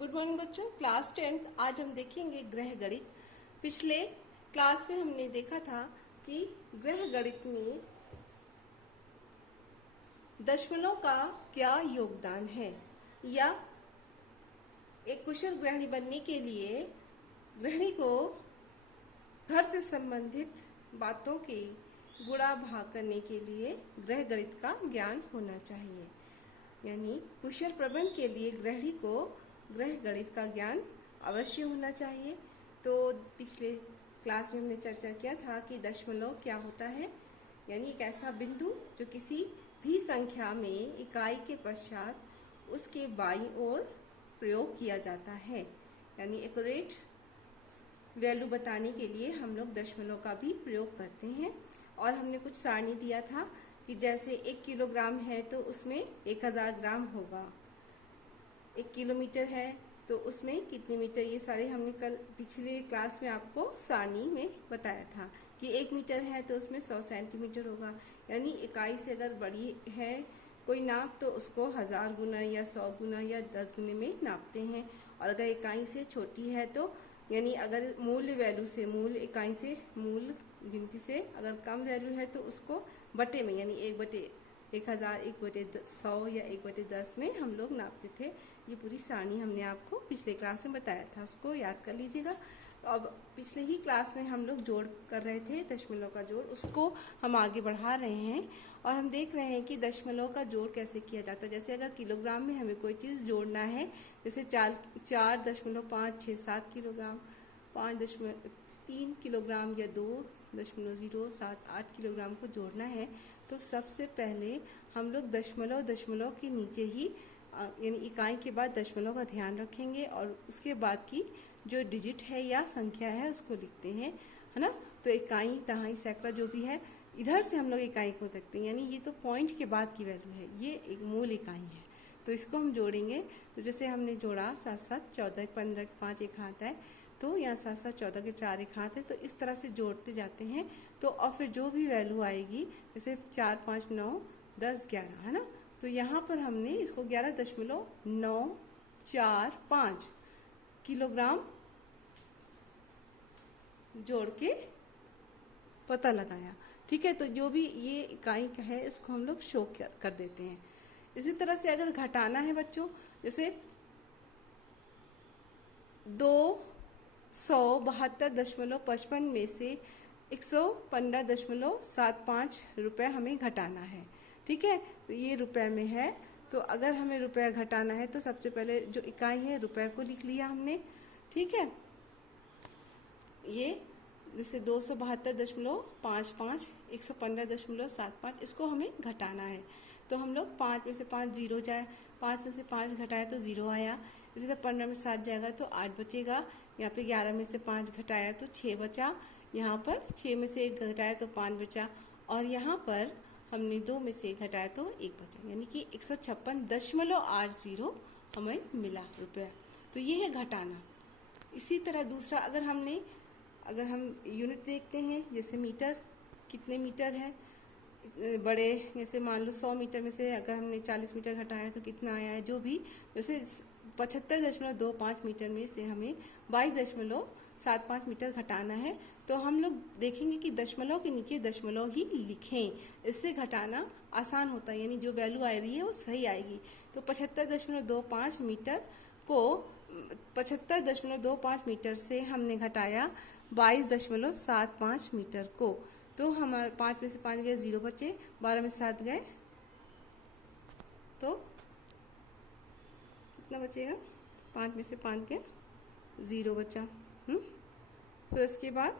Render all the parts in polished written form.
Good morning बच्चों। Class 10th आज हम देखेंगे ग्रह गणित। पिछले क्लास में हमने देखा था कि ग्रह गणित में दशमलव का क्या योगदान है, या एक कुशल गृहिणी बनने के लिए गृहिणी को घर से संबंधित बातों के गुणा भाग करने के लिए ग्रह गणित का ज्ञान होना चाहिए। यानी कुशल प्रबंध के लिए गृहिणी को ग्रह गणित का ज्ञान अवश्य होना चाहिए। तो पिछले क्लास में हमने चर्चा किया था कि दशमलव क्या होता है, यानी एक ऐसा बिंदु जो किसी भी संख्या में इकाई के पश्चात उसके बाईं ओर प्रयोग किया जाता है। यानी एक्यूरेट वैल्यू बताने के लिए हम लोग दशमलव का भी प्रयोग करते हैं। और हमने कुछ सारणी दिया था कि जैसे 1 किलोग्राम है तो उसमें 1000 ग्राम होगा, 1 किलोमीटर है तो उसमें कितने मीटर, ये सारे हमने कल पिछले क्लास में आपको सारणी में बताया था कि 1 मीटर है तो उसमें 100 सेंटीमीटर होगा। यानी इकाई से अगर बड़ी है कोई नाप तो उसको 1000 गुना या 100 गुना या 10 गुने में नापते हैं। और अगर इकाई से छोटी है तो यानी अगर मूल वैल्यू से, मूल इकाई से, मूल गिनती से अगर कम वैल्यू है तो उसको बटे में, यानी 1/1000, 1/100 या 1/10 में हम लोग नापते थे। ये पूरी सारणी हमने आपको पिछले क्लास में बताया था, उसको याद कर लीजिएगा। अब पिछले ही क्लास में हम लोग जोड़ कर रहे थे, दशमलव का जोड़, उसको हम आगे बढ़ा रहे हैं और हम देख रहे हैं कि दशमलव का जोड़ कैसे किया जाता है। जैसे अगर किलोग्राम में हमें कोई चीज़ जोड़ना है, जैसे 4.567 किलोग्राम, 5.3 किलोग्राम या 2.078 किलोग्राम को जोड़ना है, तो सबसे पहले हम लोग दशमलव के नीचे ही यानी इकाई के बाद दशमलव का ध्यान रखेंगे और उसके बाद की जो डिजिट है या संख्या है उसको लिखते हैं, है ना। तो इकाई, दहाई, सैकड़ा जो भी है, इधर से हम लोग इकाई को देखते हैं। यानी ये तो पॉइंट के बाद की वैल्यू है, ये एक मूल इकाई है, तो इसको हम जोड़ेंगे। तो जैसे हमने जोड़ा 7 7 14 15 5 एक हाथ है, तो यहाँ 7 7 14 के 4 एक हाथ है, तो इस तरह से जोड़ते जाते हैं। तो और फिर जो भी वैल्यू आएगी, जैसे 4 5 9 10 11, है ना, तो यहाँ पर हमने इसको 11.945 किलोग्राम जोड़ के पता लगाया। ठीक है, तो जो भी ये इकाई है इसको हम लोग शो कर देते हैं। इसी तरह से अगर घटाना है बच्चों, जैसे 272.55 में से 115.75 रुपये हमें घटाना है। ठीक है, तो ये रुपए में है, तो अगर हमें रुपया घटाना है तो सबसे पहले जो इकाई है रुपए को लिख लिया हमने। ठीक है, ये जैसे 272.55 115.75 इसको हमें घटाना है। तो हम लोग 5 में से 5 जीरो जाए, 5 में से 5 घटाया तो 0 आया। इसी तरह 15 में 7 जाएगा तो 8 बचेगा। यहाँ पे 11 में से 5 घटाया तो 6 बचा। यहाँ पर 6 में से 1 घटाया तो 5 बचा। और यहाँ पर हमने 2 में से 1 घटाया तो 1 बचा, यानी कि 156.80 हमें मिला रुपया। तो ये है घटाना। इसी तरह दूसरा, अगर हम यूनिट देखते हैं, जैसे मीटर, कितने मीटर है बड़े, जैसे मान लो 100 मीटर में से अगर हमने 40 मीटर घटाया तो कितना आया है, जो भी, जैसे 75.25 मीटर में से हमें 22.75 मीटर घटाना है। तो हम लोग देखेंगे कि दशमलव के नीचे दशमलव ही लिखें, इससे घटाना आसान होता है, यानी जो वैल्यू आ रही है वो सही आएगी। तो 75.25 मीटर को 75.25 मीटर से हमने घटाया 22.75 मीटर को, तो हमारे 5 में से 5 गए 0 बचे, 12 में 7 गए तो कितना बचेगा, 5 में से 5 गए 0 बचा। फिर उसके बाद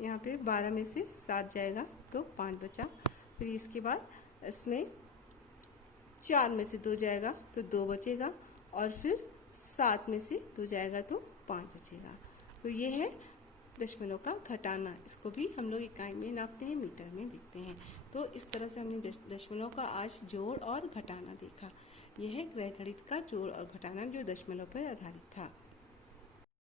यहाँ पे 12 में से 7 जाएगा तो 5 बचा। फिर इसके बाद इसमें 4 में से 2 जाएगा तो 2 बचेगा, और फिर 7 में से 2 जाएगा तो 5 बचेगा। तो ये है दशमलव का घटाना। इसको भी हम लोग इकाई में नापते हैं, मीटर में देखते हैं। तो इस तरह से हमने दशमलव का आज जोड़ और घटाना देखा। यह है ग्रह गणित का जोड़ और घटाना जो दशमलव पर आधारित था।